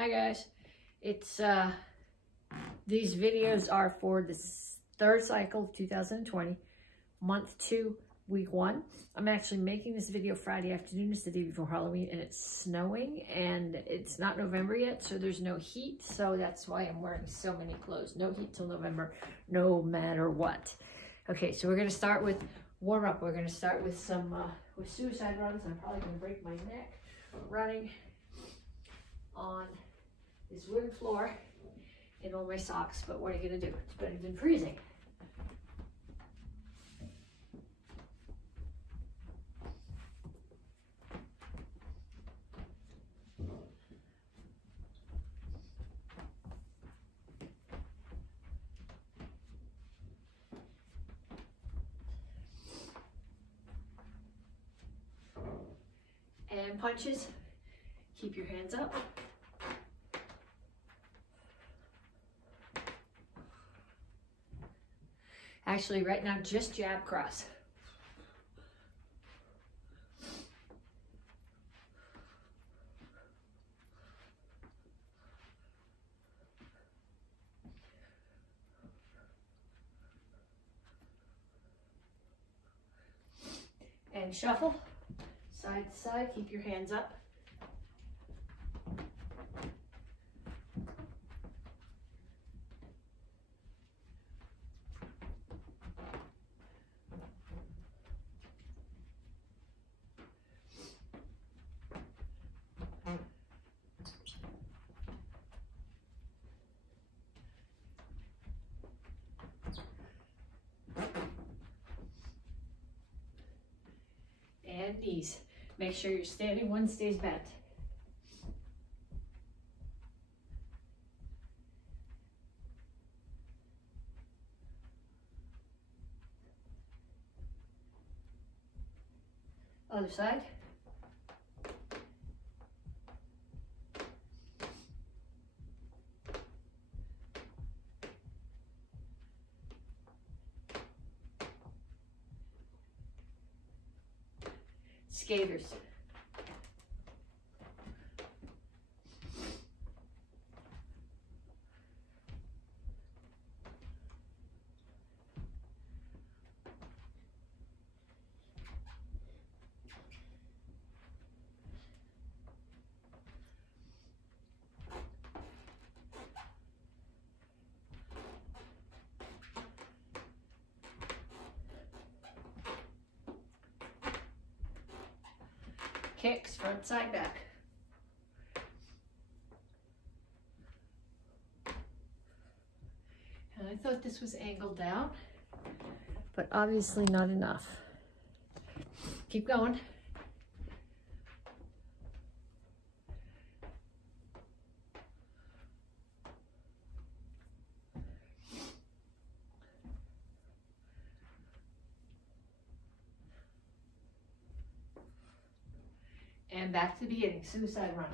Hi guys, it's these videos are for the third cycle of 2020, month 2, week 1. I'm actually making this video Friday afternoon. It's the day before Halloween and it's snowing and it's not November yet, so there's no heat, so that's why I'm wearing so many clothes. No heat till November, no matter what. Okay, so we're gonna start with warm up. We're gonna start with some with suicide runs. I'm probably gonna break my neck running on this wood floor in all my socks, but what are you gonna do? It's better than freezing. And punches, keep your hands up. Actually, right now, just jab cross. And shuffle, side to side, keep your hands up. And knees. Make sure your standing one stays bent. Other side. Skaters. Kicks, front, side, back. And I thought this was angled down, but obviously not enough. Keep going. And back to the beginning, suicide runs.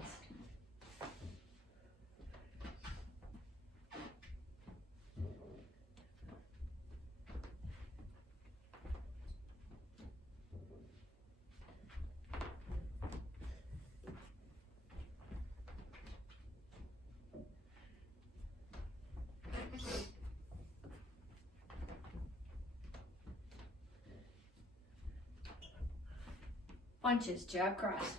Punches, jab, cross.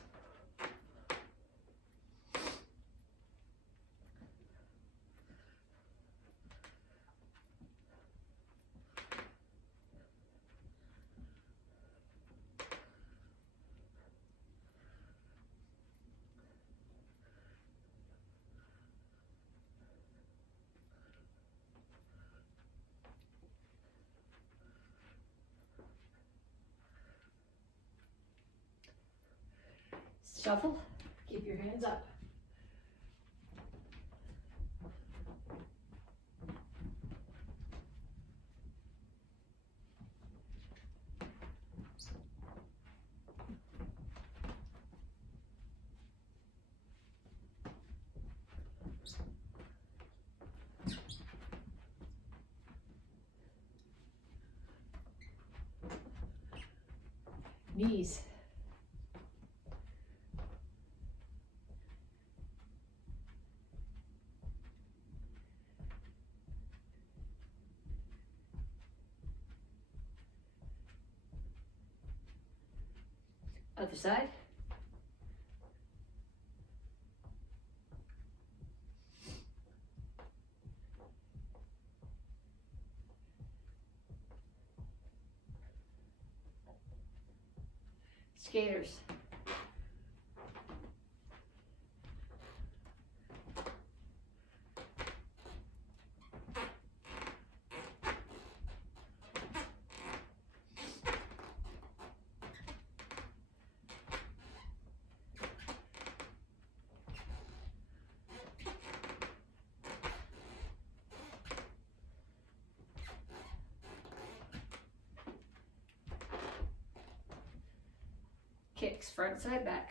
Shuffle, keep your hands up. Knees. Other side. Skaters. Kicks, front, side, back.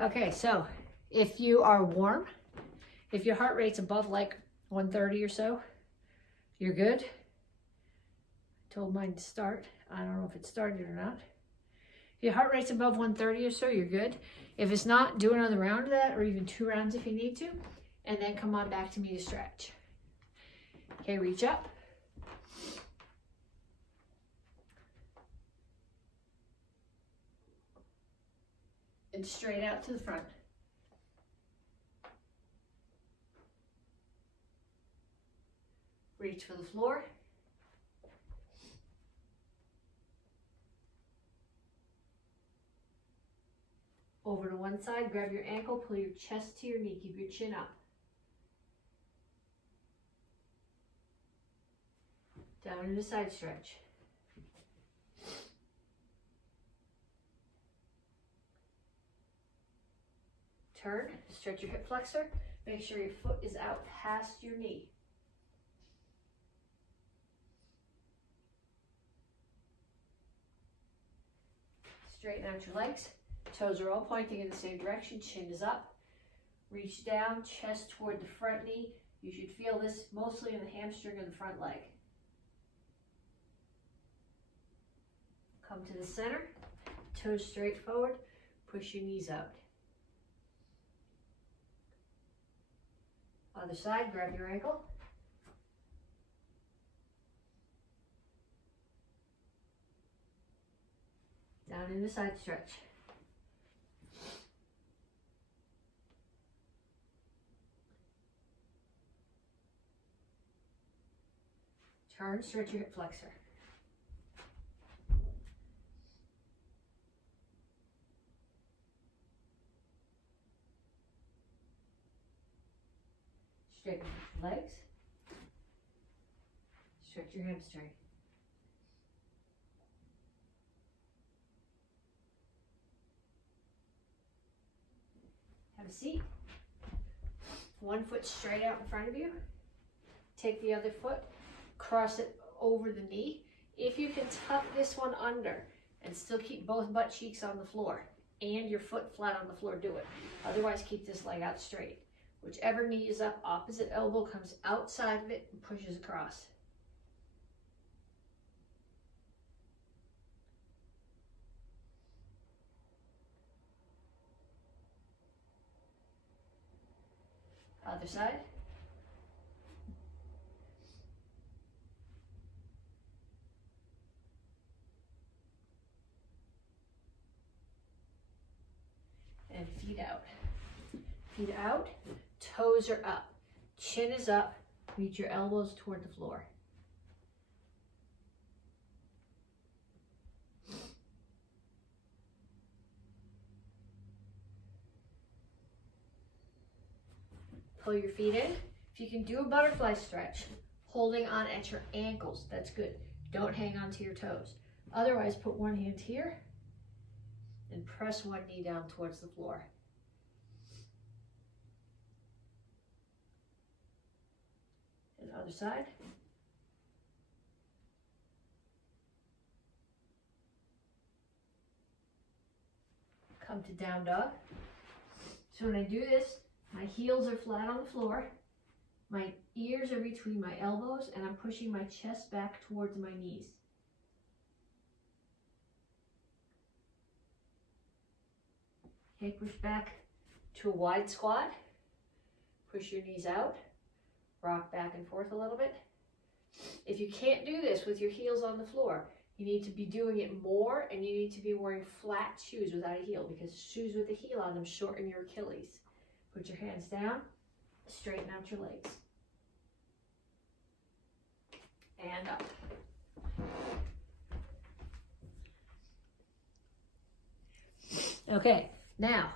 Okay, so if you are warm, if your heart rate's above like 130 or so, you're good. I told mine to start. I don't know if it started or not. If your heart rate's above 130 or so, you're good. If it's not, do another round of that, or even 2 rounds if you need to, and then come on back to me to stretch. Okay, reach up. And straight out to the front. Reach for the floor. Over to one side, grab your ankle, pull your chest to your knee, keep your chin up. Down into side stretch. Turn, stretch your hip flexor. Make sure your foot is out past your knee. Straighten out your legs. Toes are all pointing in the same direction. Chin is up. Reach down, chest toward the front knee. You should feel this mostly in the hamstring of the front leg. Come to the center. Toes straight forward. Push your knees out. Other side, grab your ankle. Down into side stretch. Turn, stretch your hip flexor. Straighten your legs. Stretch your hamstring. Have a seat. One foot straight out in front of you. Take the other foot, cross it over the knee. If you can tuck this one under and still keep both butt cheeks on the floor and your foot flat on the floor, do it. Otherwise, keep this leg out straight. Whichever knee is up, opposite elbow comes outside of it and pushes across. Other side. And feet out. Feet out, toes are up, chin is up, reach your elbows toward the floor. Pull your feet in. If you can do a butterfly stretch, holding on at your ankles, that's good. Don't hang on to your toes. Otherwise, put one hand here and press one knee down towards the floor. And other side. come to down dog. So when I do this, my heels are flat on the floor, my ears are between my elbows, and I'm pushing my chest back towards my knees. Okay, push back to a wide squat. Push your knees out. Rock back and forth a little bit. If you can't do this with your heels on the floor, you need to be doing it more, and you need to be wearing flat shoes without a heel, because shoes with a heel on them shorten your Achilles. Put your hands down, straighten out your legs. And up. Okay, now,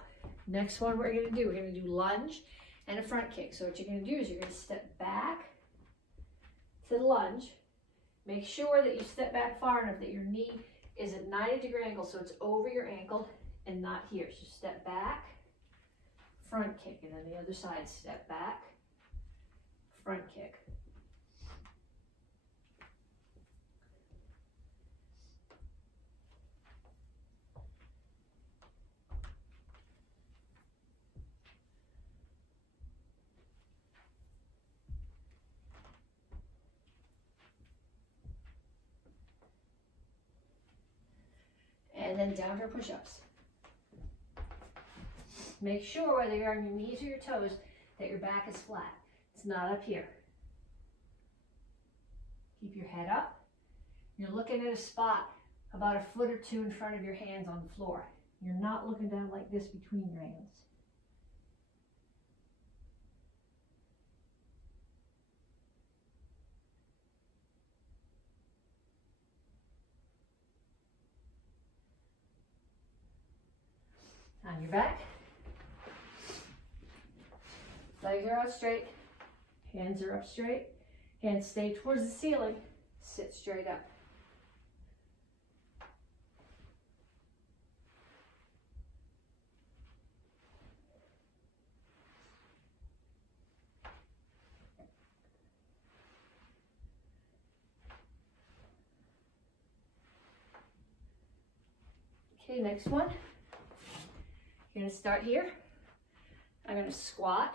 next one we're going to do lunge and a front kick. So what you're going to do is you're going to step back to the lunge. Make sure that you step back far enough that your knee is at 90-degree angle, so it's over your ankle and not here. So step back, front kick, and then the other side, step back, front kick. And then down for push-ups. Make sure whether you're on your knees or your toes that your back is flat. It's not up here. Keep your head up. You're looking at a spot about a foot or two in front of your hands on the floor. You're not looking down like this between your hands. On your back, legs are out straight, hands are up straight, hands stay towards the ceiling, sit straight up. Okay, next one. You're going to start here. I'm going to squat,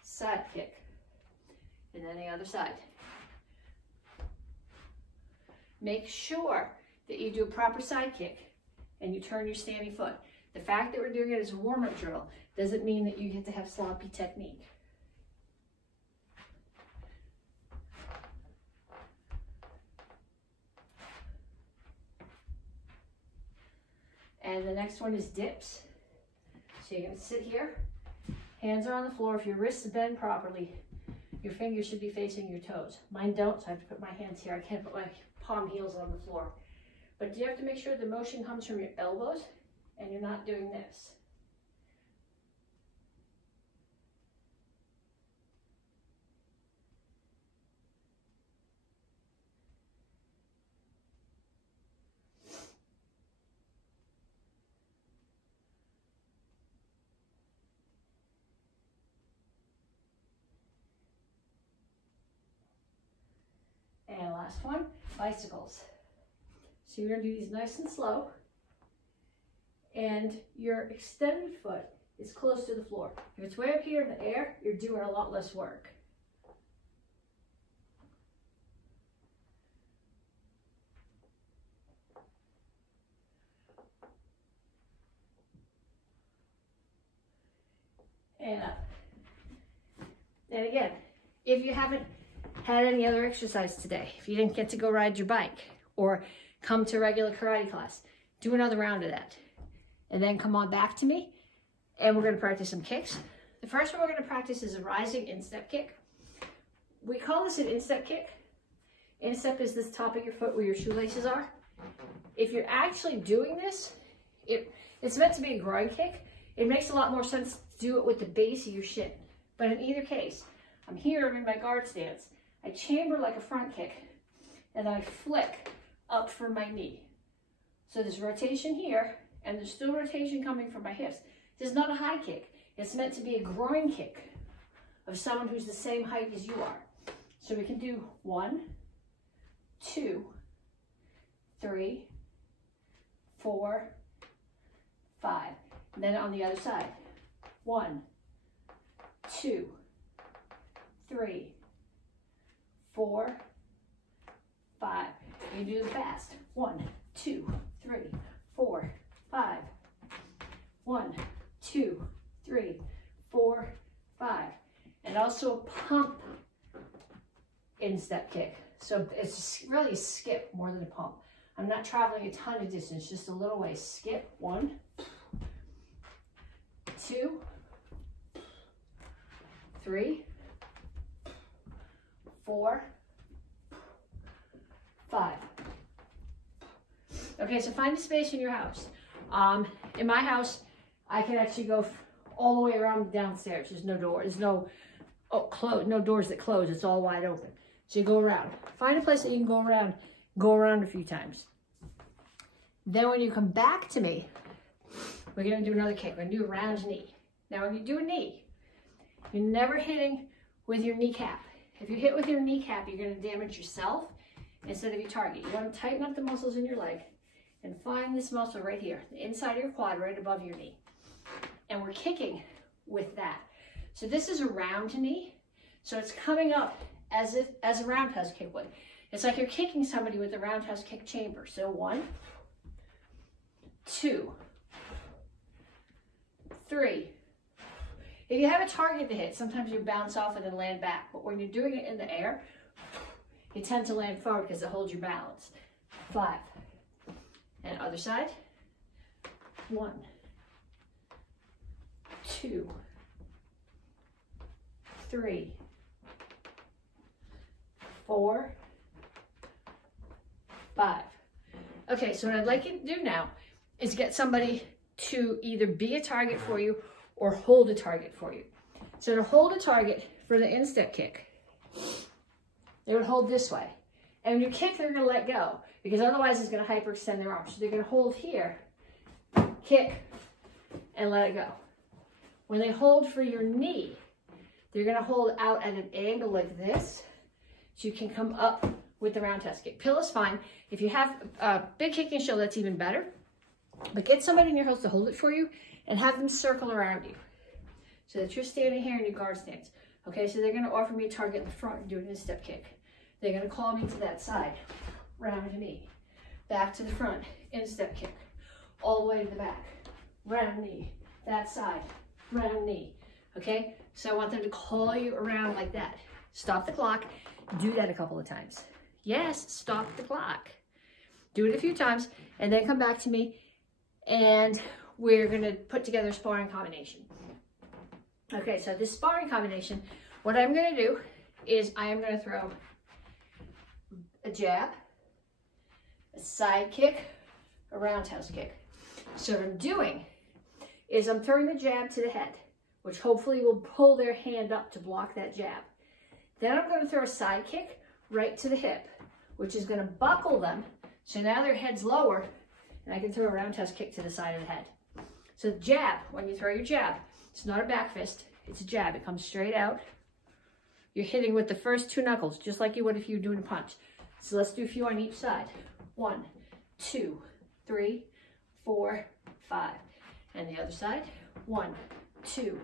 side kick, and then the other side. Make sure that you do a proper side kick and you turn your standing foot. The fact that we're doing it as a warm-up drill doesn't mean that you get to have sloppy technique. And the next one is dips. So you're going to sit here. Hands are on the floor. If your wrists bend properly, your fingers should be facing your toes. Mine don't, so I have to put my hands here. I can't put my palm heels on the floor. But you have to make sure the motion comes from your elbows and you're not doing this. And last one, bicycles. So you're going to do these nice and slow. And your extended foot is close to the floor. If it's way up here in the air, you're doing a lot less work. And up. And again, if you haven't had any other exercise today, if you didn't get to go ride your bike or come to regular karate class, do another round of that. And then come on back to me and we're going to practice some kicks. The first one we're going to practice is a rising instep kick. We call this an instep kick. Instep is this top of your foot where your shoelaces are. If you're actually doing this, it's meant to be a groin kick. It makes a lot more sense to do it with the base of your shin. But in either case, I'm here in my guard stance. I chamber like a front kick, and I flick up from my knee. So there's rotation here, and there's still rotation coming from my hips. This is not a high kick. It's meant to be a groin kick of someone who's the same height as you are. So we can do 1, 2, 3, 4, 5. And then on the other side. 1, 2, 3, 4, 5. You do it fast. 1, 2, 3, 4, 5. 1, 2, 3, 4, 5. And also a pump instep kick. So it's really a skip more than a pump. I'm not traveling a ton of distance, just a little way. Skip. 1, 2, 3, 4, 5. Okay, so find a space in your house. In my house, I can actually go all the way around downstairs. There's no door. There's no no doors that close. It's all wide open. So you go around. Find a place that you can go around a few times. Then when you come back to me, we're going to do another kick. We're going to do a round knee. Now when you do a knee, you're never hitting with your kneecap. If you hit with your kneecap, you're going to damage yourself instead of your target. You want to tighten up the muscles in your leg and find this muscle right here, the inside of your quad, right above your knee. And we're kicking with that. So this is a round knee. So it's coming up as a roundhouse kick would. It's like you're kicking somebody with a roundhouse kick chamber. So 1, 2, 3. If you have a target to hit, sometimes you bounce off it and land back. But when you're doing it in the air, you tend to land forward because it holds your balance. 5. And other side. 1, 2, 3, 4, 5. Okay, so what I'd like you to do now is get somebody to either be a target for you or hold a target for you. So to hold a target for the instep kick, they would hold this way. And when you kick, they're going to let go because otherwise it's going to hyperextend their arms. So they're going to hold here, kick, and let it go. When they hold for your knee, they're going to hold out at an angle like this so you can come up with the roundhouse kick. Pillow's fine. If you have a big kicking show, that's even better. But get somebody in your house to hold it for you and have them circle around you so that you're standing here in your guard stance. Okay, so they're going to offer me a target in the front and do an instep kick. They're going to call me to that side, round knee, back to the front, instep kick, all the way to the back, round knee, that side, round knee. Okay, so I want them to call you around like that. Stop the clock. Do that a couple of times. Yes, stop the clock. Do it a few times and then come back to me and we're going to put together a sparring combination. Okay, so this sparring combination, what I'm going to do is I am going to throw a jab, a side kick, a roundhouse kick. So what I'm doing is I'm throwing the jab to the head, which hopefully will pull their hand up to block that jab. Then I'm going to throw a side kick right to the hip, which is going to buckle them. So now their head's lower, and I can throw a roundhouse kick to the side of the head. So the jab, when you throw your jab, it's not a back fist, it's a jab. It comes straight out. You're hitting with the first 2 knuckles, just like you would if you were doing a punch. So let's do a few on each side. 1, 2, 3, 4, 5. And the other side. 1, 2,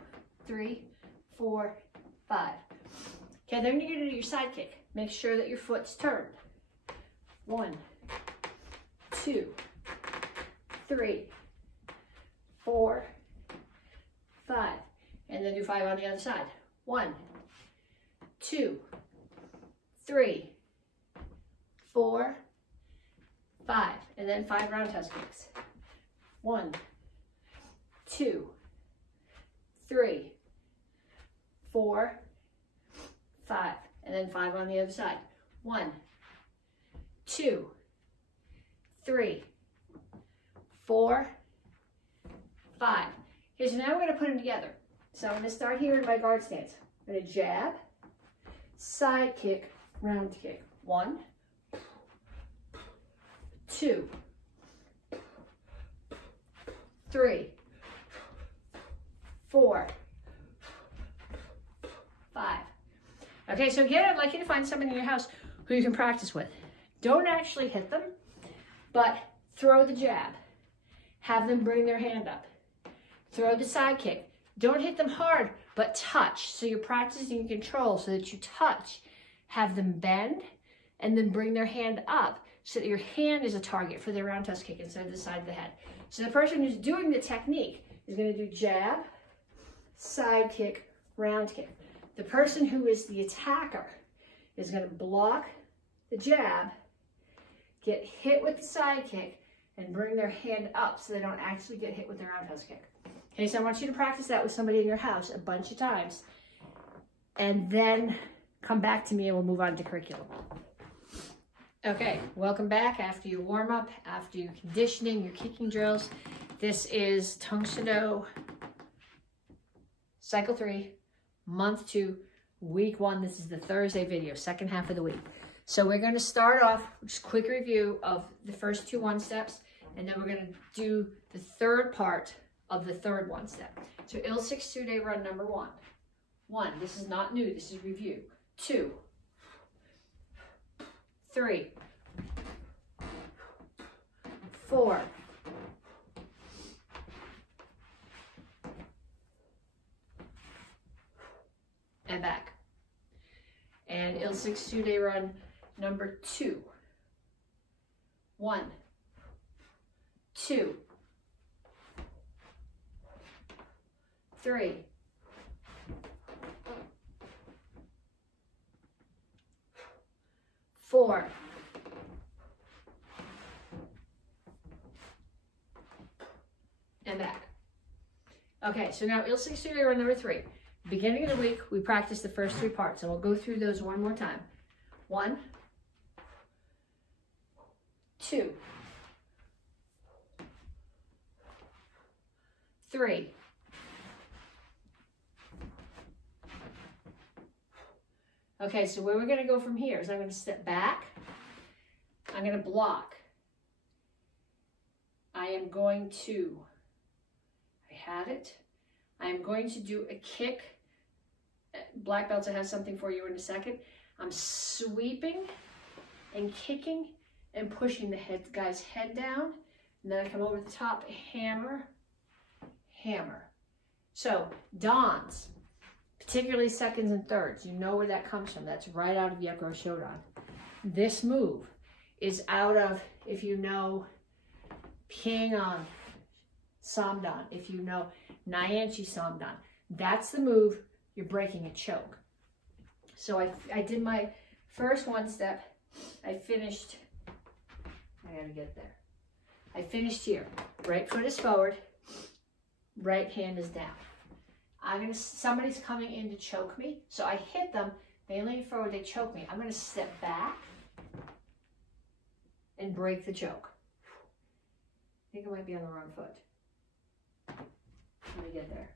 3, 4, 5. Okay, then you're going to do your side kick. Make sure that your foot's turned. 1, 2, 3, 4, 5. And then do 5 on the other side. 1, 2, 3, 4, 5. And then 5 roundhouse kicks. 1, 2, 3, 4, 5. And then 5 on the other side. 1, 2, 3, 4, 5. Okay, so now we're going to put them together. So I'm going to start here in my guard stance. I'm going to jab, side kick, round kick. 1, 2, 3, 4, 5. Okay, so again, I'd like you to find someone in your house who you can practice with. Don't actually hit them, but throw the jab. Have them bring their hand up. Throw the side kick. Don't hit them hard, but touch. So you're practicing control so that you touch. Have them bend and then bring their hand up so that your hand is a target for their roundhouse kick instead of the side of the head. So the person who's doing the technique is going to do jab, side kick, round kick. The person who is the attacker is going to block the jab, get hit with the side kick, and bring their hand up so they don't actually get hit with their roundhouse kick. Okay, so I want you to practice that with somebody in your house a bunch of times, and then come back to me and we'll move on to curriculum. Okay, welcome back after your warm-up, after your conditioning, your kicking drills. This is Tang Soo Do, Cycle 3, Month 2, Week 1. This is the Thursday video, second half of the week. So we're going to start off with just a quick review of the first 2 one-steps, and then we're going to do the third part of the third one-step. So Il 6 2-day run number 1. 1, this is not new, this is review. 2, 3, 4, and back. And Il 6 2-day run number 2. 1, 2, 3, 4, and back. Okay, so now Il 6 2-day run number 3. Beginning of the week, we practiced the first 3 parts, and we'll go through those one more time. 1, 2, 3, 4. Okay, so where we're going to go from here is I'm going to step back. I'm going to block. I am going to, I had it. I am going to do a kick. Black belts, I have something for you in a second. I'm sweeping and kicking and pushing the guy's head down. And then I come over the top, hammer, hammer. So, dons, particularly seconds and thirds, you know where that comes from. That's right out of Yekro Shodan. This move is out of, if you know, Pyongyang Samdan, if you know Nyanchi Samdan. That's the move, you're breaking a choke. So I did my first one step. I finished, I gotta get there. I finished here. Right foot is forward, right hand is down. Somebody's coming in to choke me, so I hit them, they lean forward, they choke me. I'm gonna step back and break the choke. I think I might be on the wrong foot. Let me get there.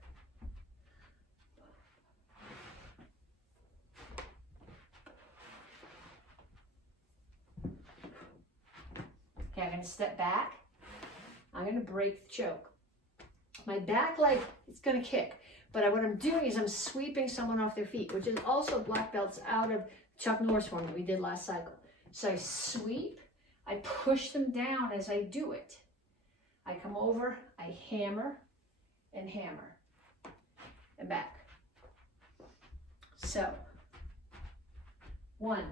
Okay, I'm gonna step back. I'm gonna break the choke. My back leg, it's gonna kick. But what I'm doing is I'm sweeping someone off their feet, which is also black belts out of Chuck Norris form that we did last cycle. So I sweep, I push them down as I do it. I come over, I hammer and hammer and back. So, 1,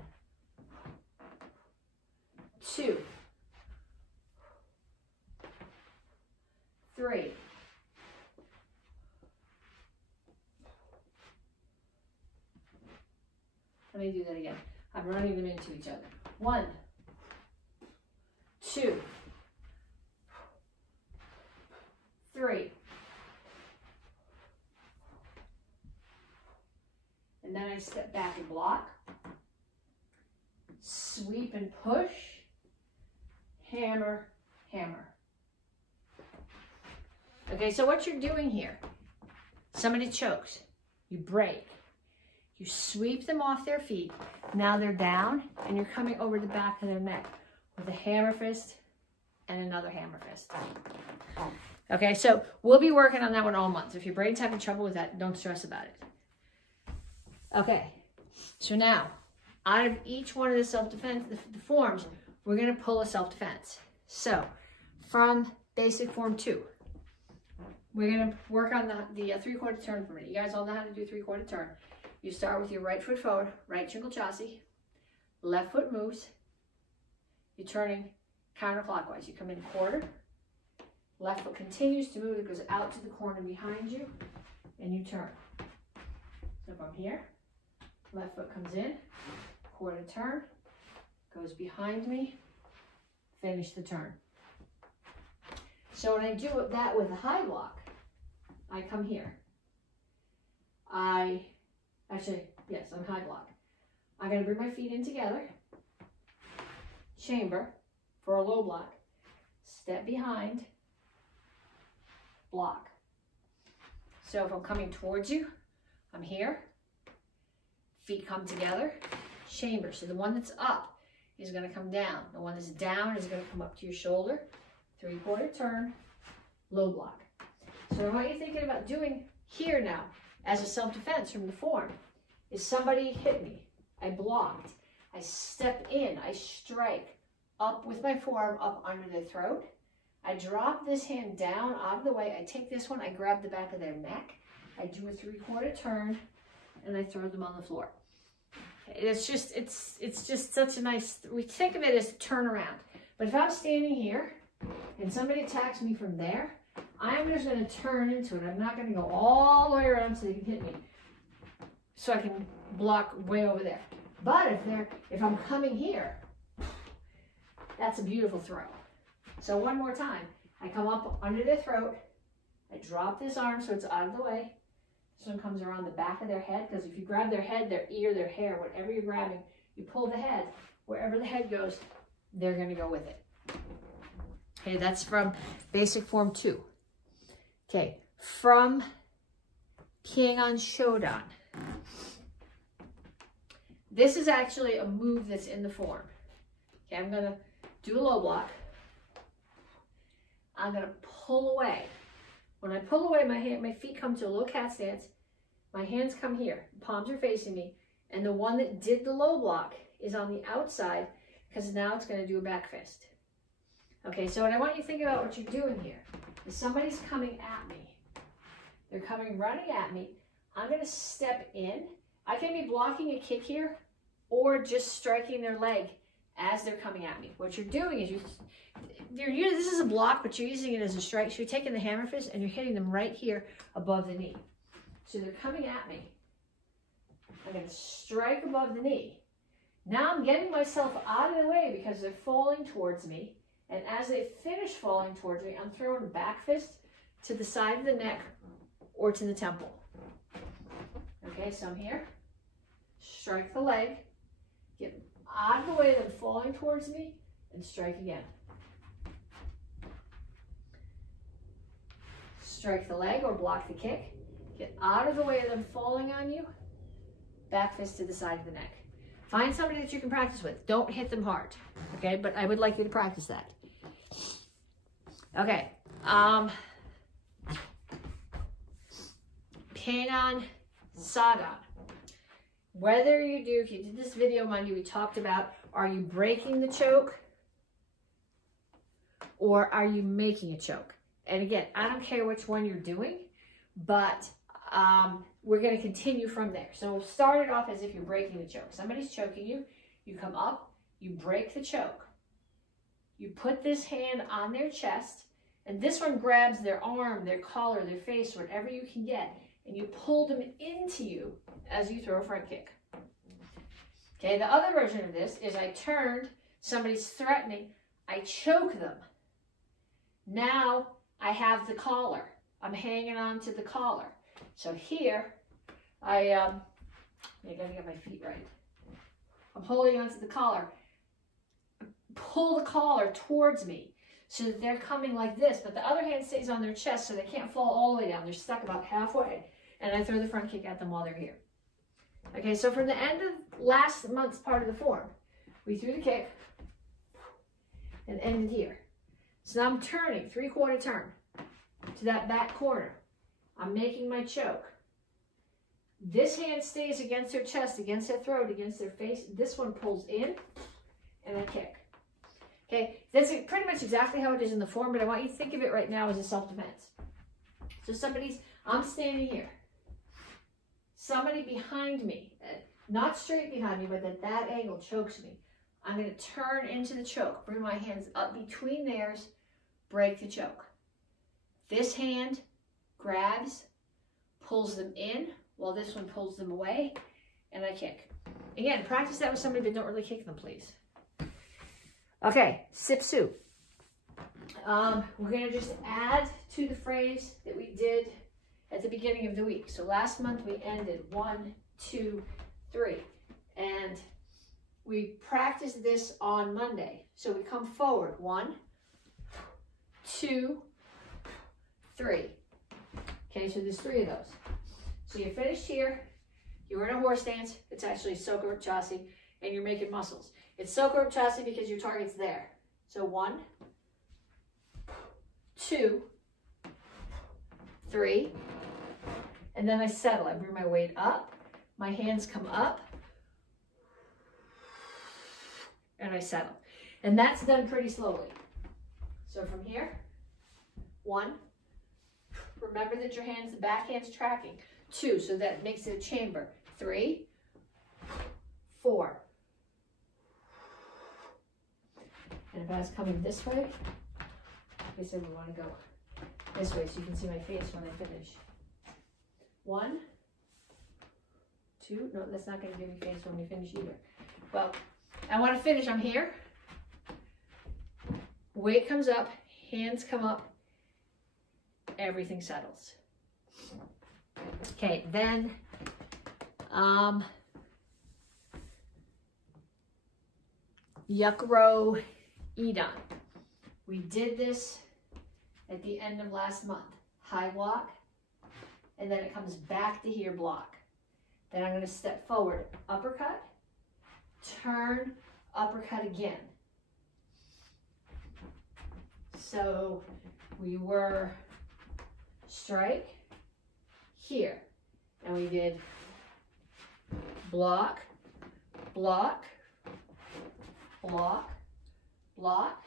2, 3, 4. Let me do that again. I'm running them into each other. 1, 2, 3. And then I step back and block. Sweep and push. Hammer, hammer. Okay, so what you're doing here, somebody chokes, you break. You sweep them off their feet. Now they're down, and you're coming over the back of their neck with a hammer fist and another hammer fist. Okay, so we'll be working on that one all month. If your brain's having trouble with that, don't stress about it. Okay, so now, out of each one of the self-defense, the forms, we're going to pull a self-defense. So, from basic form 2, we're gonna work on the 3/4 turn for a minute. You guys all know how to do 3/4 turn. You start with your right foot forward, right shingle chassé, left foot moves. You're turning counterclockwise. You come in quarter, left foot continues to move. It goes out to the corner behind you, and you turn. So from here, left foot comes in, quarter turn, goes behind me, finish the turn. So when I do that with a high block, I come here. Yes, on high block. I'm going to bring my feet in together, chamber for a low block, step behind, block. So if I'm coming towards you, I'm here, feet come together, chamber. So the one that's up is going to come down. The one that's down is going to come up to your shoulder, 3/4 turn, low block. So what you're thinking about doing here now, as a self-defense from the form, is somebody hit me, I blocked, I step in, I strike up with my forearm up under their throat, I drop this hand down out of the way, I take this one, I grab the back of their neck, I do a 3/4 turn, and I throw them on the floor. It's just such a nice, we think of it as a turnaround. But if I'm standing here and somebody attacks me from there, I'm just going to turn into it. I'm not going to go all the way around so they can hit me, so I can block way over there. But if I'm coming here, that's a beautiful throw. So one more time, I come up under their throat, I drop this arm so it's out of the way. This one comes around the back of their head, because if you grab their head, their ear, their hair, whatever you're grabbing, you pull the head, wherever the head goes, they're going to go with it. Okay, that's from basic form 2. Okay, from Kyang Shodan. This is actually a move that's in the form. Okay, I'm going to do a low block. I'm going to pull away. When I pull away, my feet come to a low cat stance. My hands come here. Palms are facing me. And the one that did the low block is on the outside, because now it's going to do a back fist. Okay, so what I want you to think about what you're doing here is somebody's coming at me. They're coming running at me. I'm going to step in. I can be blocking a kick here or just striking their leg as they're coming at me. What you're doing is this is a block, but you're using it as a strike. So you're taking the hammer fist and you're hitting them right here above the knee. So they're coming at me. I'm going to strike above the knee. Now I'm getting myself out of the way because they're falling towards me. And as they finish falling towards me, I'm throwing a back fist to the side of the neck or to the temple. Okay, so I'm here. Strike the leg. Get out of the way of them falling towards me and strike again. Strike the leg or block the kick. Get out of the way of them falling on you. Back fist to the side of the neck. Find somebody that you can practice with. Don't hit them hard. Okay, but I would like you to practice that. Okay. Kyang Sadan. Whether you do, if you did this video Monday, we talked about, are you breaking the choke or are you making a choke? And again, I don't care which one you're doing, but we're going to continue from there. So we'll start it off as if you're breaking the choke. Somebody's choking you. You come up, you break the choke. You put this hand on their chest, and this one grabs their arm, their collar, their face, whatever you can get, and you pull them into you as you throw a front kick. Okay, the other version of this is I turned, somebody's threatening, I choke them. Now I have the collar. I'm hanging on to the collar. So here, I gotta get my feet right. I'm holding onto the collar. Pull the collar towards me so that they're coming like this, but the other hand stays on their chest so they can't fall all the way down. They're stuck about halfway, and I throw the front kick at them while they're here. Okay, so from the end of last month's part of the form, we threw the kick and ended here. So now I'm turning, 3/4 turn to that back corner. I'm making my choke. This hand stays against their chest, against their throat, against their face. This one pulls in, and I kick. Okay, that's pretty much exactly how it is in the form, but I want you to think of it right now as a self-defense. So I'm standing here. Somebody behind me, not straight behind me, but at that angle chokes me. I'm going to turn into the choke. Bring my hands up between theirs. Break the choke. This hand grabs, pulls them in, while this one pulls them away, and I kick. Again, practice that with somebody, but don't really kick them, please. Okay, sip soup. We're going to just add to the phrase that we did at the beginning of the week. So last month we ended 1, 2, 3. And we practiced this on Monday. So we come forward. 1, 2, 3. Okay, so there's 3 of those. So you finished here. You're in a horse stance. It's actually Soka Rope Chassis, and you're making muscles. It's Soka Rope Chassis because your target's there. So 1, 2, 3, and then I settle. I bring my weight up. My hands come up, and I settle. And that's done pretty slowly. So from here, 1. Remember that your hands, the back hand's tracking. 2, so that makes it a chamber. 3, 4. And if I was coming this way, we said we want to go this way so you can see my face when I finish. 1, 2. No, that's not going to give me face when we finish either. Well, I want to finish. I'm here. Weight comes up, hands come up, everything settles. Okay, then yuck row Edon. We did this at the end of last month. High block, and then it comes back to here, block. Then I'm going to step forward, uppercut, turn, uppercut again. So we were strike here, and we did block, block, block, block,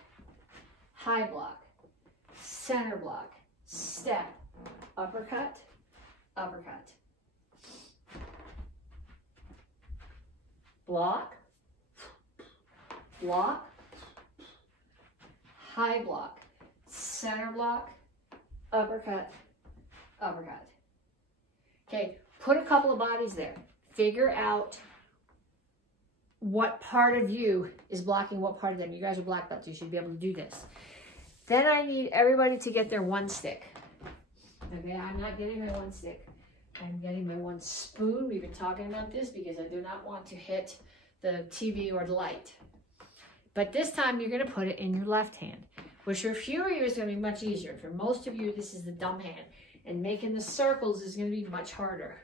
high block, center block, step, uppercut, uppercut, block, block, high block, center block, uppercut, uppercut. Okay, put a couple of bodies there. Figure out what part of you is blocking what part of them. You guys are black belts. You should be able to do this. Then I need everybody to get their 1 stick. Okay, I'm not getting my 1 stick. I'm getting my 1 spoon. We've been talking about this because I do not want to hit the TV or the light. But this time you're going to put it in your left hand, which for a few of you is going to be much easier. For most of you, this is the dumb hand. And making the circles is going to be much harder.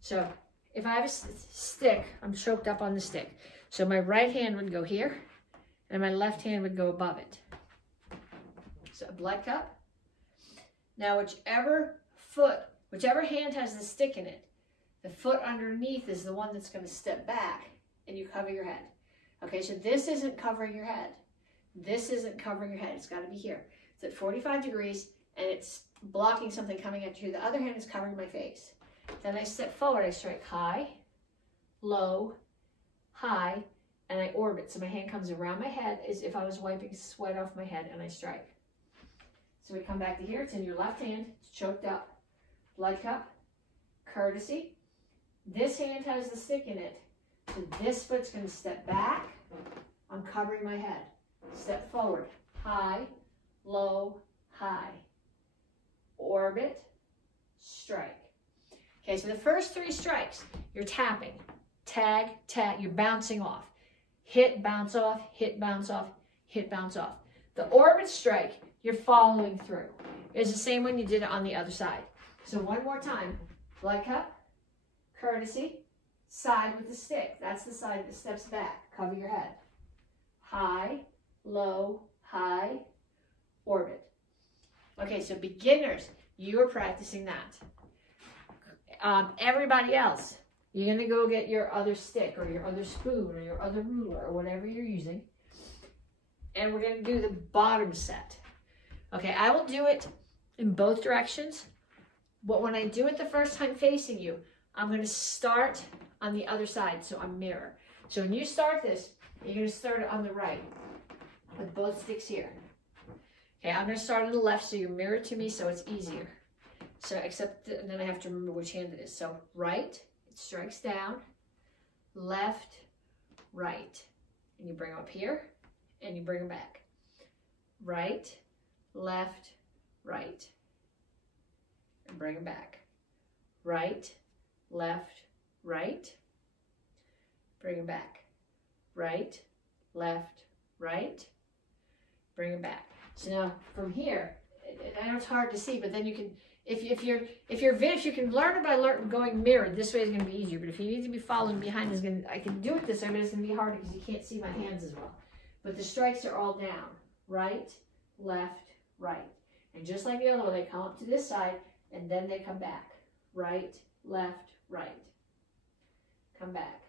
So if I have a stick, I'm choked up on the stick. So my right hand would go here, and my left hand would go above it. So a blood cup. Now whichever hand has the stick in it, the foot underneath is the one that's going to step back, and you cover your head. Okay, so this isn't covering your head. This isn't covering your head. It's got to be here. It's at 45 degrees, and it's blocking something coming at you. The other hand is covering my face. Then I step forward. I strike high, low, high, and I orbit. So my hand comes around my head as if I was wiping sweat off my head, and I strike. So we come back to here. It's in your left hand. It's choked up. Blood cup, courtesy. This hand has the stick in it. So this foot's going to step back. I'm covering my head. Step forward. High, low, high. Orbit, strike. Okay, so the first 3 strikes, you're tapping. Tag, tag, you're bouncing off. Hit, bounce off, hit, bounce off, hit, bounce off. The orbit strike, you're following through. It's the same when you did it on the other side. So one more time. Blood cup, courtesy, side with the stick. That's the side that steps back. Cover your head. High, low, high, orbit. Okay, so beginners, you are practicing that. Everybody else, you're going to go get your other stick or your other spoon or your other ruler or whatever you're using. And we're going to do the bottom set. Okay, I will do it in both directions. But when I do it the first time facing you, I'm going to start on the other side, so I'm mirror. So when you start this, you're going to start it on the right with both sticks here. Okay, I'm going to start on the left, so you're mirrored to me, so it's easier. So and then I have to remember which hand it is. So right, it strikes down, left, right. And you bring them up here, and you bring them back. Right, left, right. And bring them back. Right, left, right. Bring them back. Right, left, right. Bring them back. So now from here, I know it's hard to see, but then you can, if you can learn it by going mirrored, this way is going to be easier. But if you need to be following behind, I can do it this way, but it's going to be harder because you can't see my hands as well. But the strikes are all down. Right, left, right. And just like the other one, they come up to this side, and then they come back. Right, left, right. Come back.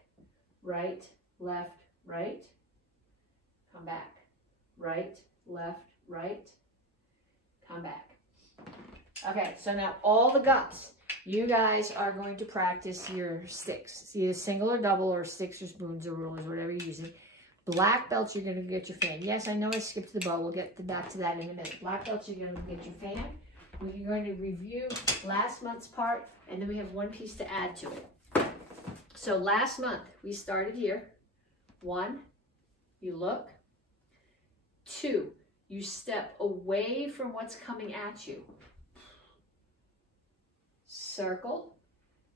Right, left, right. Come back. Right, left, right. Come back. Okay, so now all the guts, you guys are going to practice your sticks. Either single or double or sticks or spoons or rulers, whatever you're using. Black belts, you're going to get your fan. Yes, I know I skipped the bow. We'll get back to that in a minute. Black belts, you're going to get your fan. We're going to review last month's part, and then we have one piece to add to it. So last month, we started here. 1, you look. 2, you step away from what's coming at you. Circle.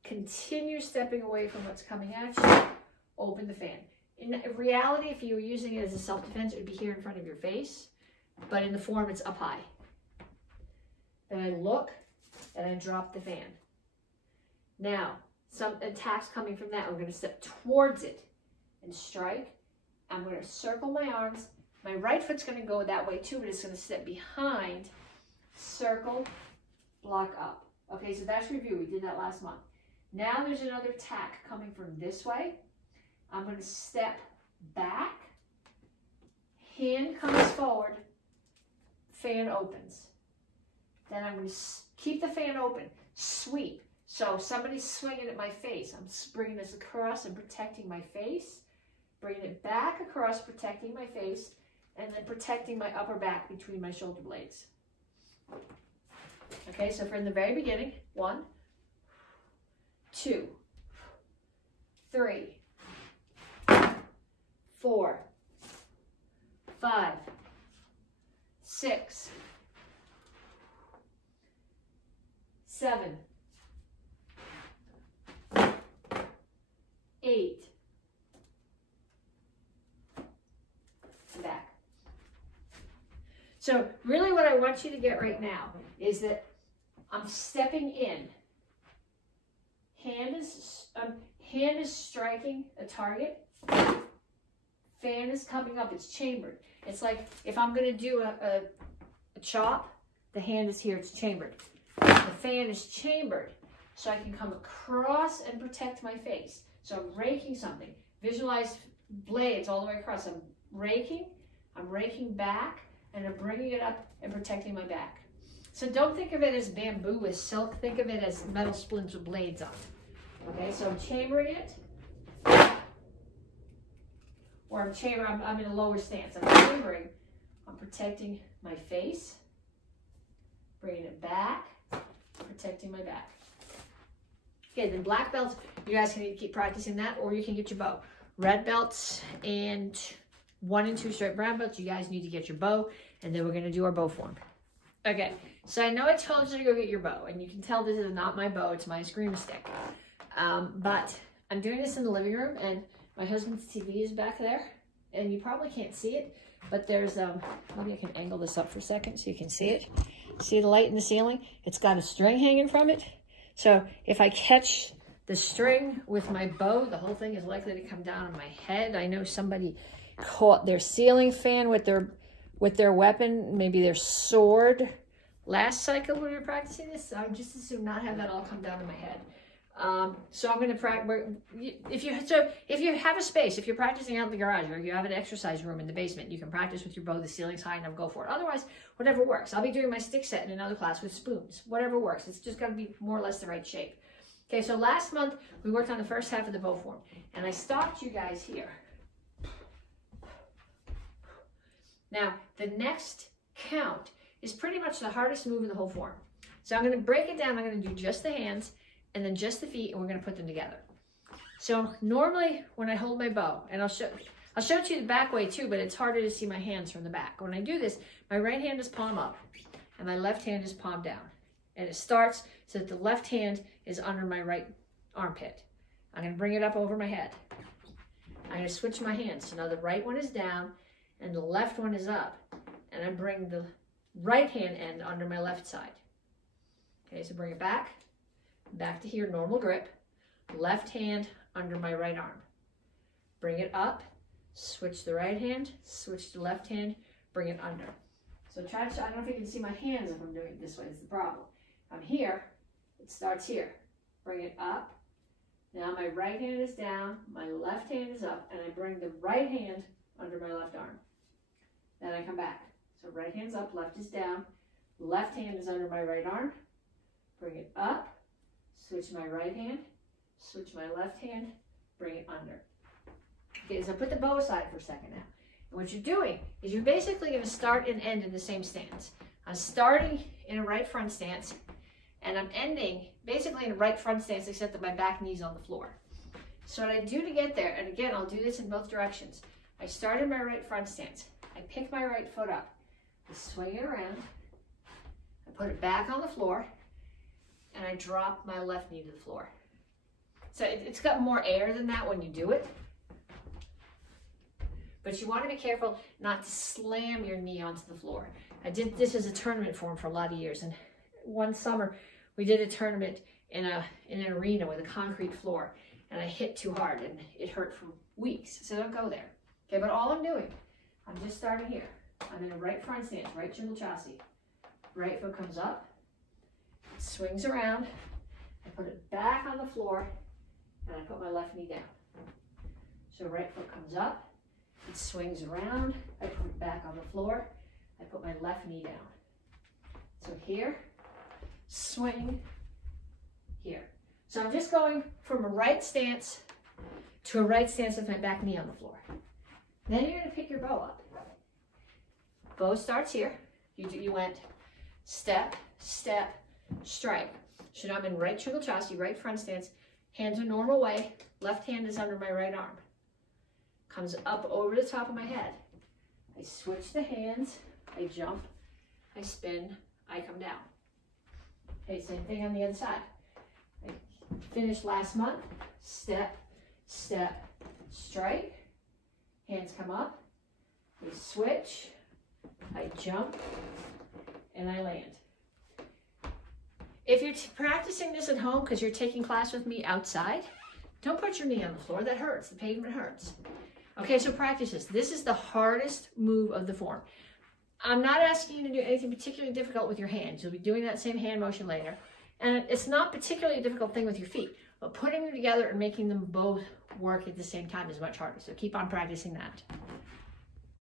Continue stepping away from what's coming at you. Open the fan. In reality, if you were using it as a self-defense, it would be here in front of your face. But in the form, it's up high. Then I look, and I drop the fan. Now, some attacks coming from that, we're going to step towards it and strike. I'm going to circle my arms. My right foot's going to go that way too, but it's going to step behind, circle, block up. Okay, so that's review. We did that last month. Now there's another attack coming from this way. I'm going to step back, hand comes forward, fan opens. Then I'm going to keep the fan open, sweep. So somebody's swinging at my face. I'm bringing this across and protecting my face, bringing it back across, protecting my face, and then protecting my upper back between my shoulder blades. Okay, so from the very beginning, 1, 2, 3, 4, 5, 6, 7, 8, back. So really what I want you to get right now is that I'm stepping in. Hand is striking a target. Fan is coming up. It's chambered. It's like if I'm going to do a chop, the hand is here. It's chambered. The fan is chambered, so I can come across and protect my face. So I'm raking something. Visualize blades all the way across. I'm raking back, and I'm bringing it up and protecting my back. So don't think of it as bamboo with silk. Think of it as metal splints with blades on. Okay, so I'm chambering it. Or I'm in a lower stance. I'm chambering. I'm protecting my face. Bringing it back. Protecting my back. Okay, then black belts, you guys can either keep practicing that, or you can get your bow. Red belts and 1 and 2 straight brown belts, you guys need to get your bow, and then we're going to do our bow form. Okay, so I know I told you to go get your bow, and you can tell this is not my bow, it's my scream stick. But I'm doing this in the living room, and my husband's TV is back there, and you probably can't see it, but there's, maybe I can angle this up for a second so you can see it. See the light in the ceiling? It's got a string hanging from it. So if I catch the string with my bow, the whole thing is likely to come down on my head. I know somebody caught their ceiling fan with their weapon, maybe their sword. Last cycle when we were practicing this, so I would just assume not have that all come down on my head. So I'm going to practice. If you have a space, if you're practicing out in the garage, or if you have an exercise room in the basement, you can practice with your bow. The ceiling's high enough, go for it. Otherwise, whatever works. I'll be doing my stick set in another class with spoons. Whatever works. It's just got to be more or less the right shape. Okay, so last month we worked on the first half of the bow form, and I stopped you guys here. Now, the next count is pretty much the hardest move in the whole form. So I'm going to break it down. I'm going to do just the hands and then just the feet, and we're going to put them together. So normally when I hold my bow, and I'll show it to you the back way too, but it's harder to see my hands from the back. When I do this, my right hand is palm up and my left hand is palm down. And it starts so that the left hand is under my right armpit. I'm going to bring it up over my head. I'm going to switch my hands. So now the right one is down and the left one is up. And I bring the right hand end under my left side. Okay, so bring it back to here, normal grip, left hand under my right arm. Bring it up, switch the right hand, switch the left hand, bring it under. So try to, I don't know if you can see my hands if I'm doing it this way, that's the problem. I'm here, it starts here. Bring it up. Now my right hand is down, my left hand is up, and I bring the right hand under my left arm. Then I come back. So right hand's up, left is down, left hand is under my right arm. Bring it up, switch my right hand, switch my left hand, bring it under. Okay, so put the bow aside for a second now. And what you're doing is you're basically going to start and end in the same stance. I'm starting in a right front stance, and I'm ending basically in a right front stance, except that my back knee's on the floor. So what I do to get there, and again, I'll do this in both directions. I start in my right front stance. I pick my right foot up. I swing it around. I put it back on the floor. And I drop my left knee to the floor. So it's got more air than that when you do it. But you want to be careful not to slam your knee onto the floor. I did this as a tournament form for a lot of years. And one summer, we did a tournament in an arena with a concrete floor. And I hit too hard and it hurt for weeks. So don't go there. Okay, but all I'm doing, I'm just starting here. I'm in a right front stance, right shingle chassis. Right foot comes up. Swings around, I put it back on the floor, and I put my left knee down. So right foot comes up, it swings around, I put it back on the floor, I put my left knee down. So here, swing, here. So I'm just going from a right stance to a right stance with my back knee on the floor. Then you're going to pick your bow up. Bow starts here. You went step, step, strike. So now I'm in right shingle chassis, right front stance, hands are normal way, left hand is under my right arm. Comes up over the top of my head. I switch the hands, I jump, I spin, I come down. Okay, same thing on the other side. I finished last month, step, step, strike, hands come up, I switch, I jump, and I land. If you're practicing this at home because you're taking class with me outside, don't put your knee on the floor. That hurts. The pavement hurts. Okay, so practice this. This is the hardest move of the form. I'm not asking you to do anything particularly difficult with your hands. You'll be doing that same hand motion later. And it's not particularly a difficult thing with your feet, but putting them together and making them both work at the same time is much harder. So keep on practicing that.